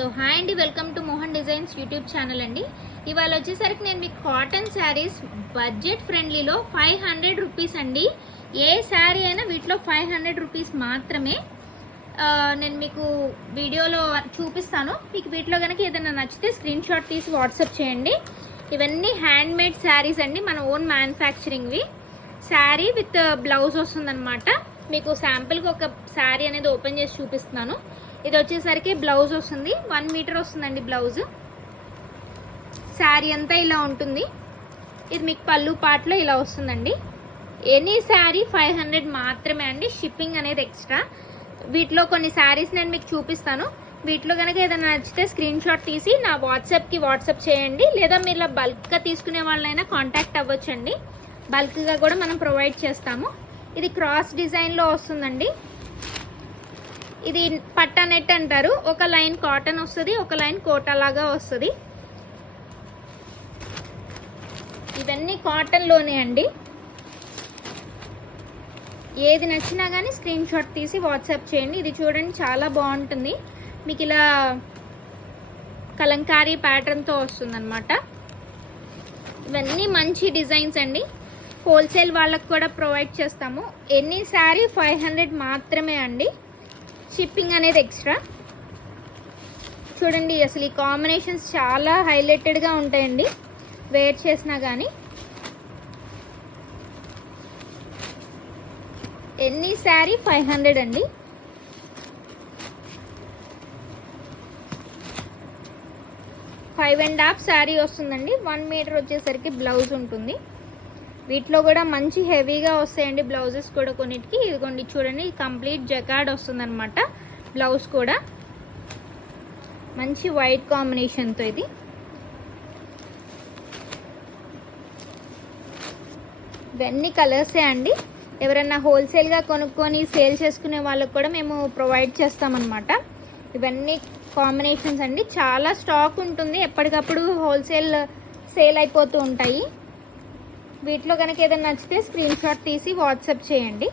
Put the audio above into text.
So hi అండి, welcome to Mohan designs YouTube channel అండి. ఇవాళ వచ్చేసరికి నేను మీకు కాటన్ శారీస్ బడ్జెట్ ఫ్రెండ్లీలో 500 రూపీస్ అండి. ఏ శారీ అయినా వీటిలో 500 రూపీస్ మాత్రమే. నేను మీకు వీడియోలో చూపిస్తాను. మీకు వీటిలో కనుక ఏదైనా నచ్చితే స్క్రీన్ షాట్ తీసి వాట్సాప్ చేయండి. ఇవన్నీ హ్యాండ్ మేడ్ శారీస్ అండి, మన ఓన్ మ్యానుఫ్యాక్చరింగ్వి. శారీ విత్ బ్లౌజ్ వస్తుందన్నమాట. మీకు శాంపుల్కి ఒక శారీ అనేది ఓపెన్ చేసి చూపిస్తున్నాను. ఇది వచ్చేసరికి బ్లౌజ్ వస్తుంది, 1 మీటర్ వస్తుందండి బ్లౌజ్. శారీ అంతా ఇలా ఉంటుంది. ఇది మీకు పళ్ళు పాటలో ఇలా వస్తుందండి. ఎనీ శారీ 500 మాత్రమే అండి. షిప్పింగ్ అనేది ఎక్స్ట్రా. వీటిలో కొన్ని శారీస్ నేను మీకు చూపిస్తాను. వీటిలో కనుక ఏదైనా నచ్చితే స్క్రీన్ షాట్ తీసి నా వాట్సాప్కి వాట్సాప్ చేయండి. లేదా మీరు ఇలా బల్క్గా తీసుకునే వాళ్ళైనా కాంటాక్ట్ అవ్వచ్చండి. బల్క్గా కూడా మనం ప్రొవైడ్ చేస్తాము. ఇది క్రాస్ డిజైన్లో వస్తుందండి. ఇది పట్టా నెట్ అంటారు. ఒక లైన్ కాటన్ వస్తుంది, ఒక లైన్ కోటా లాగా వస్తుంది. ఇవన్నీ కాటన్లోనే అండి. ఏది నచ్చినా కానీ స్క్రీన్ షాట్ తీసి వాట్సాప్ చేయండి. ఇది చూడండి, చాలా బాగుంటుంది. మీకు ఇలా కలంకారీ ప్యాటర్న్తో వస్తుందన్నమాట. ఇవన్నీ మంచి డిజైన్స్ అండి. హోల్సేల్ వాళ్ళకు కూడా ప్రొవైడ్ చేస్తాము. ఎన్ని శారీ 500 మాత్రమే అండి. షిప్పింగ్ అనేది ఎక్స్ట్రా. చూడండి, అసలు ఈ కాంబినేషన్స్ చాలా హైలైటెడ్గా ఉంటాయండి వేర్ చేసినా కానీ. ఎన్ని శారీ 500 అండి. ఫైవ్ అండ్ హాఫ్ శారీ వస్తుందండి. 1 మీటర్ వచ్చేసరికి బ్లౌజ్ ఉంటుంది. వీటిలో కూడా మంచి హెవీగా వస్తాయండి బ్లౌజెస్ కూడా కొన్నిటికి. ఇదిగోండి చూడండి, కంప్లీట్ జకార్డ్ వస్తుందన్నమాట బ్లౌజ్ కూడా. మంచి వైట్ కాంబినేషన్తో ఇది. ఇవన్నీ కలర్సే అండి. ఎవరైనా హోల్సేల్గా కొనుక్కొని సేల్ చేసుకునే వాళ్ళకు కూడా మేము ప్రొవైడ్ చేస్తామన్నమాట. ఇవన్నీ కాంబినేషన్స్ అండి. చాలా స్టాక్ ఉంటుంది, ఎప్పటికప్పుడు హోల్సేల్ సేల్ అయిపోతూ ఉంటాయి. వీటిలో కనుక ఏదైనా నచ్చితే స్క్రీన్ షాట్ తీసి వాట్సాప్ చేయండి.